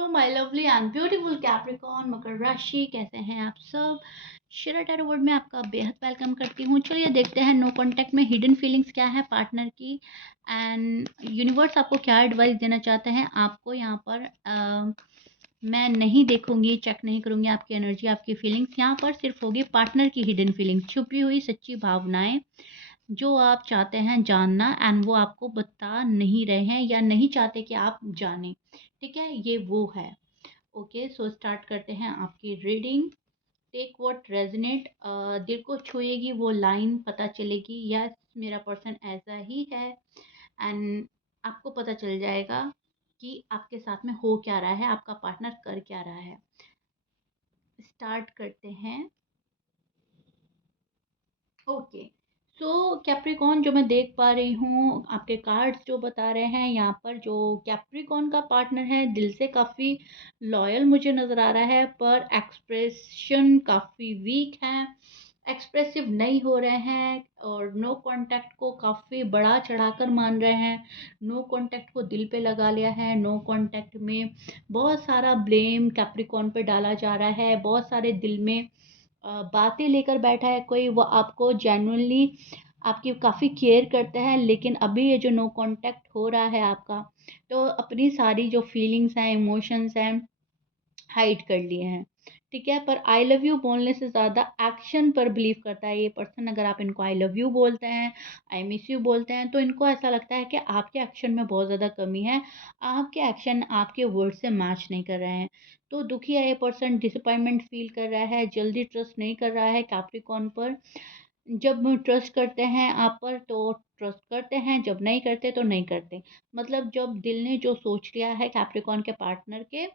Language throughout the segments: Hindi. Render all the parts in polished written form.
Hello my lovely and beautiful Capricorn मकर राशि, कैसे हैं आप सब। शिरा टैरो वर्ड में आपका बेहद वेलकम करती हूँ। चलिए देखते हैं नो कांटेक्ट में हिडन फीलिंग्स क्या है पार्टनर की, एंड यूनिवर्स आपको क्या एडवाइस देना चाहते हैं। आपको यहाँ पर मैं नहीं देखूंगी, चेक नहीं करूंगी आपकी एनर्जी, आपकी फीलिंग्स। यहाँ पर सिर्फ होगी पार्टनर की हिडन फीलिंग्स, छुपी हुई सच्ची भावनाएं जो आप चाहते हैं जानना एंड वो आपको बता नहीं रहे हैं या नहीं चाहते कि आप जानें। ठीक है, ये वो है। ओके, सो स्टार्ट करते हैं आपकी रीडिंग। टेक व्हाट रेजोनेट, दिल को छुएगी वो लाइन, पता चलेगी यस मेरा पर्सन ऐसा ही है। एंड आपको पता चल जाएगा कि आपके साथ में हो क्या रहा है, आपका पार्टनर कर क्या रहा है। स्टार्ट करते हैं। ओके, सो कैप्रिकॉन जो मैं देख पा रही हूँ, आपके कार्ड्स जो बता रहे हैं यहाँ पर, जो कैप्रिकॉन का पार्टनर है दिल से काफ़ी लॉयल मुझे नज़र आ रहा है, पर एक्सप्रेशन काफ़ी वीक है, एक्सप्रेसिव नहीं हो रहे हैं और नो कांटेक्ट को काफ़ी बड़ा चढ़ाकर मान रहे हैं। नो कांटेक्ट को दिल पे लगा लिया है। नो कांटेक्ट में बहुत सारा ब्लेम कैप्रिकॉन पे डाला जा रहा है, बहुत सारे दिल में बातें लेकर बैठा है कोई, वो आपको जेन्युइनली आपकी काफ़ी केयर करता है, लेकिन अभी ये जो नो कांटेक्ट हो रहा है आपका, तो अपनी सारी जो फीलिंग्स हैं, इमोशंस हैं, हाइड कर लिए हैं। ठीक है, पर आई लव यू बोलने से ज़्यादा एक्शन पर बिलीव करता है ये पर्सन। अगर आप इनको आई लव यू बोलते हैं, आई मिस यू बोलते हैं, तो इनको ऐसा लगता है कि आपके एक्शन में बहुत ज़्यादा कमी है, आपके एक्शन आपके वर्ड से मैच नहीं कर रहे हैं। तो दुखी है ये पर्सन, डिसअपॉइंटमेंट फील कर रहा है, जल्दी ट्रस्ट नहीं कर रहा है कैप्रिकॉर्न पर। जब ट्रस्ट करते हैं आप पर तो ट्रस्ट करते हैं, जब नहीं करते तो नहीं करते। मतलब जब दिल ने जो सोच लिया है कैप्रिकॉर्न के पार्टनर के,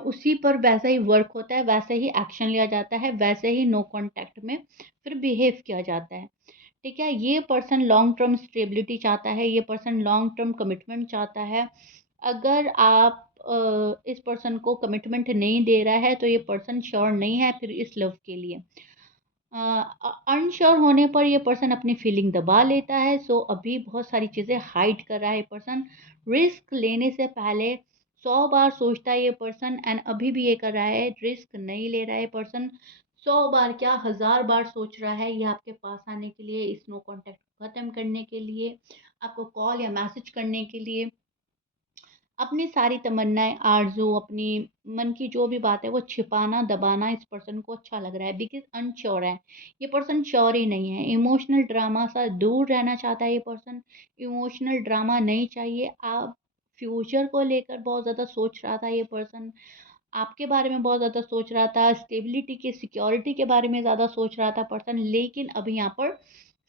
उसी पर वैसा ही वर्क होता है, वैसे ही एक्शन लिया जाता है, वैसे ही नो कांटेक्ट में फिर बिहेव किया जाता है। ठीक है, ये पर्सन लॉन्ग टर्म स्टेबिलिटी चाहता है, ये पर्सन लॉन्ग टर्म कमिटमेंट चाहता है। अगर आप इस पर्सन को कमिटमेंट नहीं दे रहा है तो ये पर्सन श्योर नहीं है फिर इस लव के लिए। अनश्योर होने पर ये पर्सन अपनी फीलिंग दबा लेता है। सो अभी बहुत सारी चीज़ें हाइड कर रहा है ये पर्सन। रिस्क लेने से पहले 100 बार सोचता है ये पर्सन, एंड अभी भी ये कर रहा है, रिस्क नहीं ले रहा है पर्सन। 100 बार क्या, 1000 बार सोच रहा है ये आपके पास आने के लिए, इस नो कॉन्टैक्ट को ख़त्म करने के लिए, आपको कॉल या मैसेज करने के लिए। अपनी सारी तमन्नाएँ, आरज़ू, अपनी मन की जो भी बात है वो छिपाना, दबाना इस पर्सन को अच्छा लग रहा है, बिकॉज़ अनश्योर है। ये पर्सन श्योर ही नहीं है, इमोशनल ड्रामा से दूर रहना चाहता है ये पर्सन, इमोशनल ड्रामा नहीं चाहिए। आप फ्यूचर को लेकर बहुत ज़्यादा सोच रहा था ये पर्सन, आपके बारे में बहुत ज़्यादा सोच रहा था, स्टेबिलिटी की, सिक्योरिटी के बारे में ज़्यादा सोच रहा था पर्सन, लेकिन अभी यहाँ पर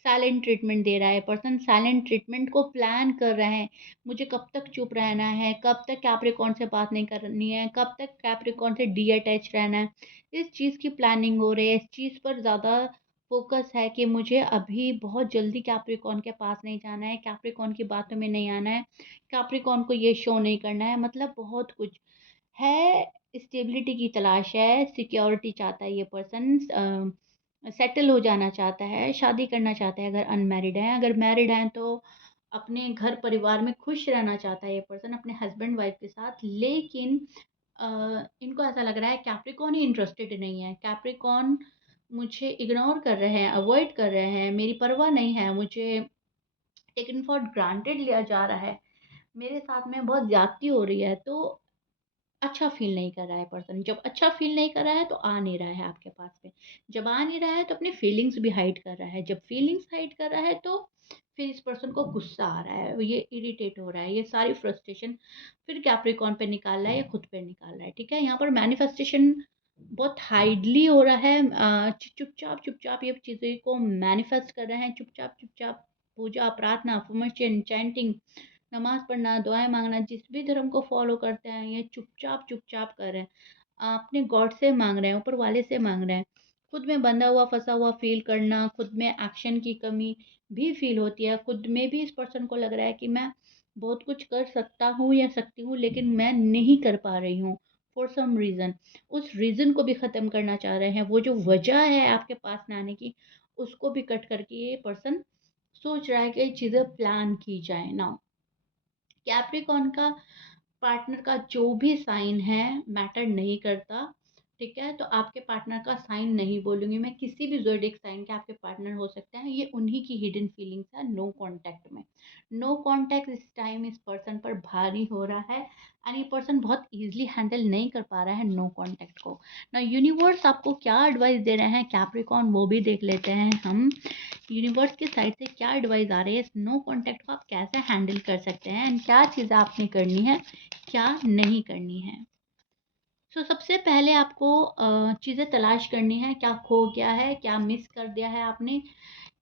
साइलेंट ट्रीटमेंट दे रहा है पर्सन, साइलेंट ट्रीटमेंट को प्लान कर रहे हैं। मुझे कब तक चुप रहना है, कब तक कैप्रिकॉर्न से बात नहीं करनी है, कब तक कैप्रिकॉर्न से डी-अटैच रहना है। इस चीज़ की प्लानिंग हो रही है, इस चीज़ पर ज़्यादा फ़ोकस है कि मुझे अभी बहुत जल्दी कैप्रिकॉर्न के पास नहीं जाना है, कैप्रिकॉर्न की बातों में नहीं आना है, कैप्रिकॉर्न को ये शो नहीं करना है, मतलब बहुत कुछ है। स्टेबिलिटी की तलाश है, सिक्योरिटी चाहता है ये पर्सन, सेटल हो जाना चाहता है, शादी करना चाहता है अगर अनमैरिड है, अगर मैरिड हैं तो अपने घर परिवार में खुश रहना चाहता है ये पर्सन अपने हस्बैंड वाइफ के साथ। लेकिन इनको ऐसा लग रहा है कैप्रिकॉर्न ही इंटरेस्टेड नहीं है, कैप्रिकॉर्न मुझे इग्नोर कर रहे हैं, अवॉइड कर रहे हैं, मेरी परवाह नहीं है, मुझे टेकन फॉर ग्रांटेड लिया जा रहा है, मेरे साथ में बहुत ज़्यादती हो रही है। तो अच्छा फ़ील नहीं कर रहा है पर्सन। जब अच्छा फ़ील नहीं कर रहा है तो आ नहीं रहा है आपके पास में। जब आ नहीं रहा है तो अपनी फीलिंग्स भी हाइड कर रहा है। जब फीलिंग्स हाइड कर रहा है तो फिर इस पर्सन को गुस्सा आ रहा है, ये इरिटेट हो रहा है, ये सारी फ्रस्ट्रेशन फिर कैप्रिकॉर्न पे निकाल रहा है या खुद पे निकाल रहा है। ठीक है? यहाँ पर मैनिफेस्टेशन बहुत हाइडली हो रहा है। चुपचाप चुपचाप ये चीज़ें को मैनिफेस्ट कर रहे हैं, चुपचाप चुपचाप पूजा, प्रार्थना, अफ़र्मेशन, चैंटिंग, नमाज़ पढ़ना, दुआएँ माँगना, जिस भी धर्म को फ़ॉलो करते हैं, ये चुपचाप-चुपचाप कर रहे हैं। अपने गॉड से माँग रहे हैं, ऊपर वाले से माँग रहे हैं। खुद में बंधा हुआ, फँसा हुआ फ़ील करना, खुद में एक्शन की कमी भी फ़ील होती है। खुद में भी इस पर्सन को लग रहा है कि मैं बहुत कुछ कर सकता हूँ या सकती हूँ, लेकिन मैं नहीं कर पा रही हूँ, फॉर सम रीज़न। उस रीज़न को भी ख़त्म करना चाह रहे हैं। वो जो वजह है आपके पास में आने की, उसको भी कट करके ये पर्सन सोच रहा है कि चीज़ें प्लान की जाएँ। नाउ कैप्रिकॉर्न का पार्टनर का जो भी साइन है मैटर नहीं करता, ठीक है? तो आपके पार्टनर का साइन नहीं बोलूँगी मैं, किसी भी ज़ोडिएक साइन के आपके पार्टनर हो सकते हैं, ये उन्हीं की हिडन फीलिंग्स है नो कॉन्टैक्ट में। नो कॉन्टैक्ट इस टाइम इस पर्सन पर भारी हो रहा है एंड ये पर्सन बहुत ईज़िली हैंडल नहीं कर पा रहा है नो कॉन्टैक्ट को। नाउ यूनिवर्स आपको क्या एडवाइस दे रहे हैं कैप्रिकॉर्न, वो भी देख लेते हैं हम। यूनिवर्स की साइड से क्या एडवाइस आ रही है, इस नो कॉन्टैक्ट को आप कैसे हैंडल कर सकते हैं एंड क्या चीज़ें आपने करनी है, क्या नहीं करनी है। सबसे पहले आपको चीज़ें तलाश करनी है, क्या खो गया है, क्या मिस कर दिया है आपने,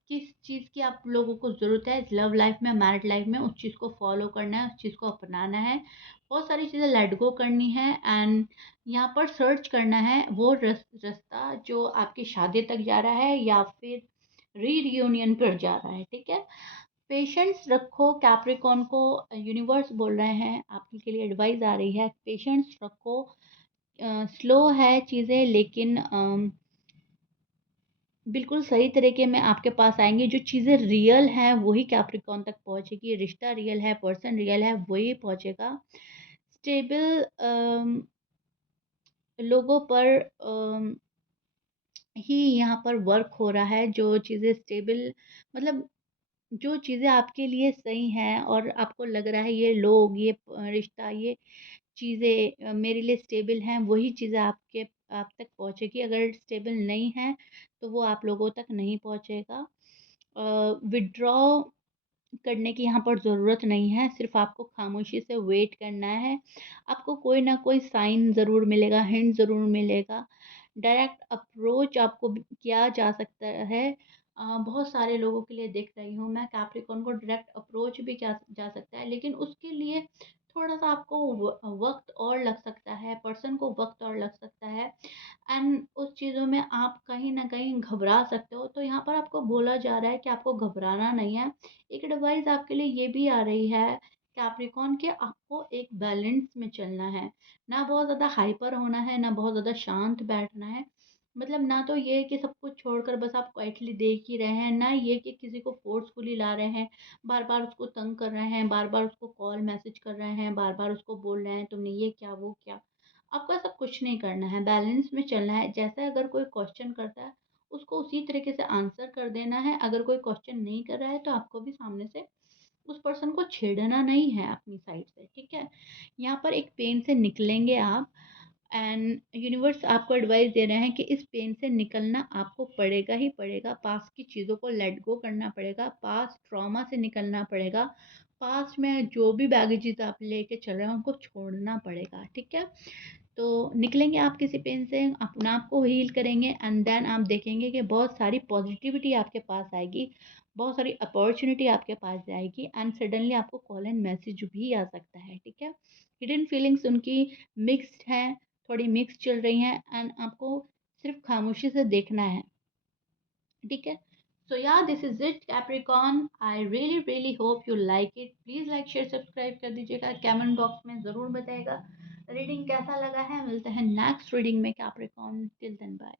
किस चीज़ की आप लोगों को ज़रूरत है लव लाइफ में, मैरिड लाइफ में, उस चीज़ को फॉलो करना है, उस चीज़ को अपनाना है। बहुत सारी चीज़ें लेट गो करनी है एंड यहाँ पर सर्च करना है वो रास्ता जो आपकी शादी तक जा रहा है या फिर रीयूनियन पर जा रहा है, ठीक है? पेशेंस रखो कैप्रिकॉर्न को, यूनिवर्स बोल रहे हैं आपके लिए एडवाइस आ रही है, पेशेंस रखो। स्लो है चीज़ें लेकिन बिल्कुल सही तरीके में आपके पास आएँगी, जो चीज़ें रियल हैं वही कैप्रिकॉर्न तक पहुँचेगी, रिश्ता रियल है, पर्सन रियल है, वही पहुँचेगा। स्टेबल लोगों पर ही यहाँ पर वर्क हो रहा है, जो चीज़ें स्टेबल मतलब जो चीज़ें आपके लिए सही हैं और आपको लग रहा है ये लोग, ये रिश्ता, ये चीज़ें मेरे लिए स्टेबल हैं, वही चीज़ें आप तक पहुँचेगी। अगर स्टेबल नहीं है, तो वो आप लोगों तक नहीं पहुँचेगा। विथड्रॉ करने की यहाँ पर ज़रूरत नहीं है, सिर्फ़ आपको खामोशी से वेट करना है। आपको कोई ना कोई साइन ज़रूर मिलेगा, हिंट ज़रूर मिलेगा। डायरेक्ट अप्रोच आपको किया जा सकता है। बहुत सारे लोगों के लिए देख रही हूँ मैं, कैप्रिकॉर्न को डायरेक्ट अप्रोच भी किया जा सकता है, लेकिन उसके लिए थोड़ा-सा आपको वक़्त और लग सकता है, पर्सन को वक़्त और लग सकता है एंड उस चीज़ों में आप कहीं न कहीं घबरा सकते हो। तो यहाँ पर आपको बोला जा रहा है कि आपको घबराना नहीं है। एक एडवाइस आपके लिए ये भी आ रही है कैप्रिकॉर्न कि आपको एक बैलेंस में चलना है, ना बहुत ज़्यादा हाइपर होना है, ना बहुत ज़्यादा शांत बैठना है। मतलब ना तो ये कि सब कुछ छोड़कर बस आप क्वाइटली देख ही रहे हैं, ना ये कि किसी को फ़ोर्सफुली ला रहे हैं, बार-बार उसको तंग कर रहे हैं, बार-बार उसको कॉल मैसेज कर रहे हैं, बार-बार उसको बोल रहे हैं तुमने ये क्या, वो क्या। आपको ऐसा कुछ नहीं करना है, बैलेंस में चलना है। जैसे अगर कोई क्वेश्चन करता है, उसको उसी तरीके से आंसर कर देना है। अगर कोई क्वेश्चन नहीं कर रहा है, तो आपको भी सामने से उस पर्सन को छेड़ना नहीं है अपनी साइड से, ठीक है? यहाँ पर एक पेन से निकलेंगे आप एंड यूनिवर्स आपको एडवाइस दे रहे हैं कि इस पेन से निकलना आपको पड़ेगा ही पड़ेगा। पास्ट की चीज़ों को लेट गो करना पड़ेगा, पास्ट ट्रॉमा से निकलना पड़ेगा, पास्ट में जो भी बैगेजेस आप लेके चल रहे हैं उनको छोड़ना पड़ेगा, ठीक है? तो निकलेंगे आप किसी पेन से, अपने आप को हील करेंगे एंड देन आप देखेंगे कि बहुत सारी पॉजिटिविटी आपके पास आएगी, बहुत सारी अपॉर्चुनिटी आपके पास आएगी एंड सडनली आपको कॉल एंड मैसेज भी आ सकता है, ठीक है? हिडन फीलिंग्स उनकी मिक्स्ड हैं, थोड़ी मिक्स चल रही हैं एंड आपको सिर्फ खामोशी से देखना है, ठीक है? सो या this is it Capricorn, I really really hope you like it. Please like share subscribe कर दीजिएगा, कमेंट बॉक्स में ज़रूर बताइएगा रीडिंग कैसा लगा है। मिलते हैं नेक्स्ट रीडिंग में कैप्रिकॉर्न, टिल देन बाय।